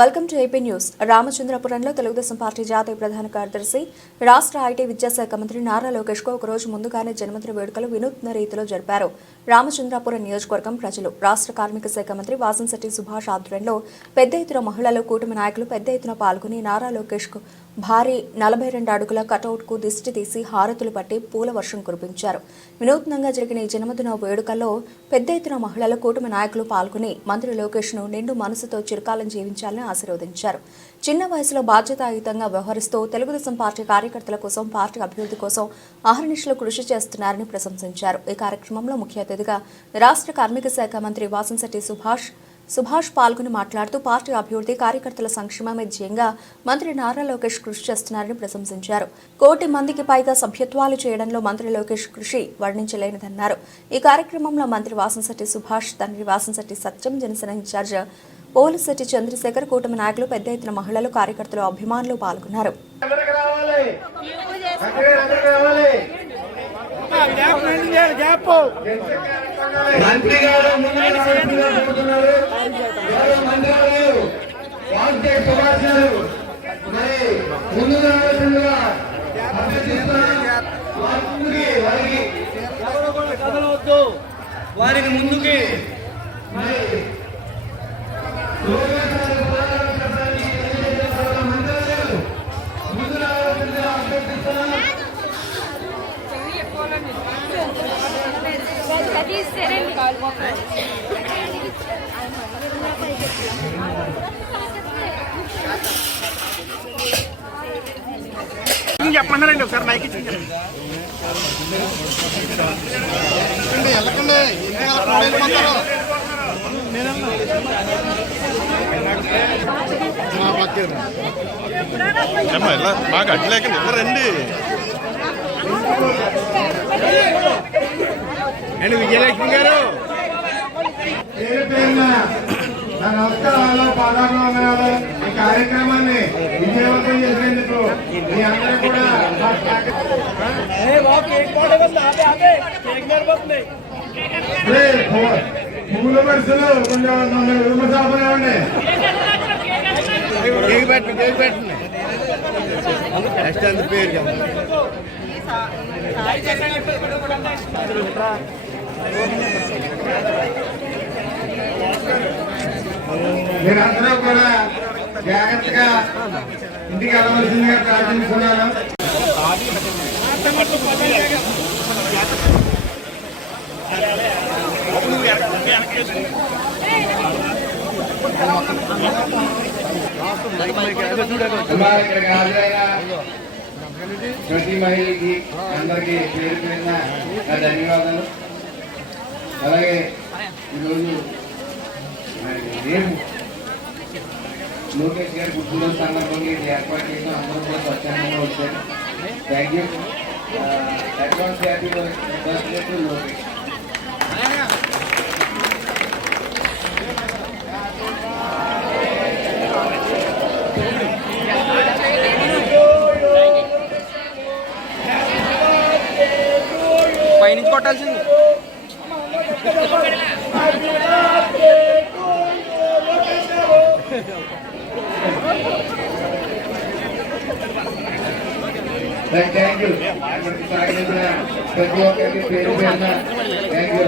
Welcome to AP news. రామచంద్రపురంలో Telugu Desam party జాతీయ ప్రధాన కార్యదర్శి రాష్ట్ర ఐటీ విద్యాశాఖ మంత్రి నారా లోకేష్ కు ఒక రోజు ముందుగానే జన్మదిన వేడుకలు వినూత్న రీతిలో జరిపారు. రామచంద్రపురం నియోజకవర్గం ప్రజలు రాష్ట్ర కార్మిక శాఖ మంత్రి వాసంశెట్టి సుభాష్ ఆధ్వర్యంలో పెద్ద ఎత్తున మహిళలు, కూటమి నాయకులు పెద్ద ఎత్తున పాల్గొని నారా లోకేష్ కు భారీ 42 అడుగుల కటౌట్ కు దిష్టి తీసి హారతులు పట్టి పూల వర్షం కురిపించారు. వినూత్నంగా జరిగిన ఈ జన్మదిన వేడుకల్లో పెద్ద ఎత్తున మహిళలు, కూటమి నాయకులు పాల్గొని మంత్రి లోకేష్ ను నిండు మనసుతో చిరకాలం జీవించాలని ఆశీర్వదించారు. చిన్న వయసులో బాధ్యతాయుతంగా వ్యవహరిస్తూ తెలుగుదేశం పార్టీ కార్యకర్తల కోసం, పార్టీ అభివృద్ధి కోసం అహర్నిశలు కృషి చేస్తున్నారని ప్రశంసించారు. ఈ కార్యక్రమంలో ముఖ్య అతిథిగా రాష్ట్ర కార్మిక శాఖ మంత్రి వాసంశెట్టి సుభాష్ పాల్గొని మాట్లాడుతూ పార్టీ అభివృద్ధి, కార్యకర్తల సంక్షేమమే ధ్యేయంగా మంత్రి నారా లోకేష్ కృషి చేస్తున్నారని ప్రశంసించారు. 1 కోటి మందికి పైగా సభ్యత్వాలు చేయడంలో మంత్రి లోకేష్ కృషి వర్ణించలేనిదన్నారు. ఈ కార్యక్రమంలో మంత్రి వాసంశెట్టి సుభాష్, తండ్రి వాసంశెట్టి సత్యం, జనసేన ఇన్ఛార్జ్ పోలిశెట్టి చంద్రశేఖర్, కూటమి నాయకులు, పెద్ద ఎత్తున మహిళలు, కార్యకర్తలు, అభిమానులు పాల్గొన్నారు. వారికి ముందుకి చెప్పండి ఒకసారి మైక్ ఇచ్చి వెళ్ళకండి. మాకు అడ్లేక రండి అండి. విజయలక్ష్మి గారు నమస్కారాలు, పాదాలు. ఈ కార్యక్రమాన్ని విజయవంతం చేసేందుకు మీ అందరూ కూడా పూల వరుసలు కొంచెం విమర్శాపండి. పెట్టండి నెక్స్ట్ అంత పేరు మీరందరూ కూడా జాగ్రత్తగా ఇంటికి వెళ్ళవలసిందిగా ప్రార్థిస్తున్నాను. ఇక్కడికి హాజరైన ప్రతి మహిళకి అందరికీ పేరు పేరున ధన్యవాదాలు. అలాగే ఈరోజు రేపు లోకేష్ గారి పుట్టినరోజు సందర్భంగా ఇది ఏర్పాటు చేసిన అందరూ కూడా స్వచ్ఛందంగా వచ్చారు. Thank you. Advance happy birthday to Lokesh. పైనుంచి కొట్టాల్సింది. Thank you. ప్రతి ఒక్కరికి పేరు పేరున థ్యాంక్ యూ.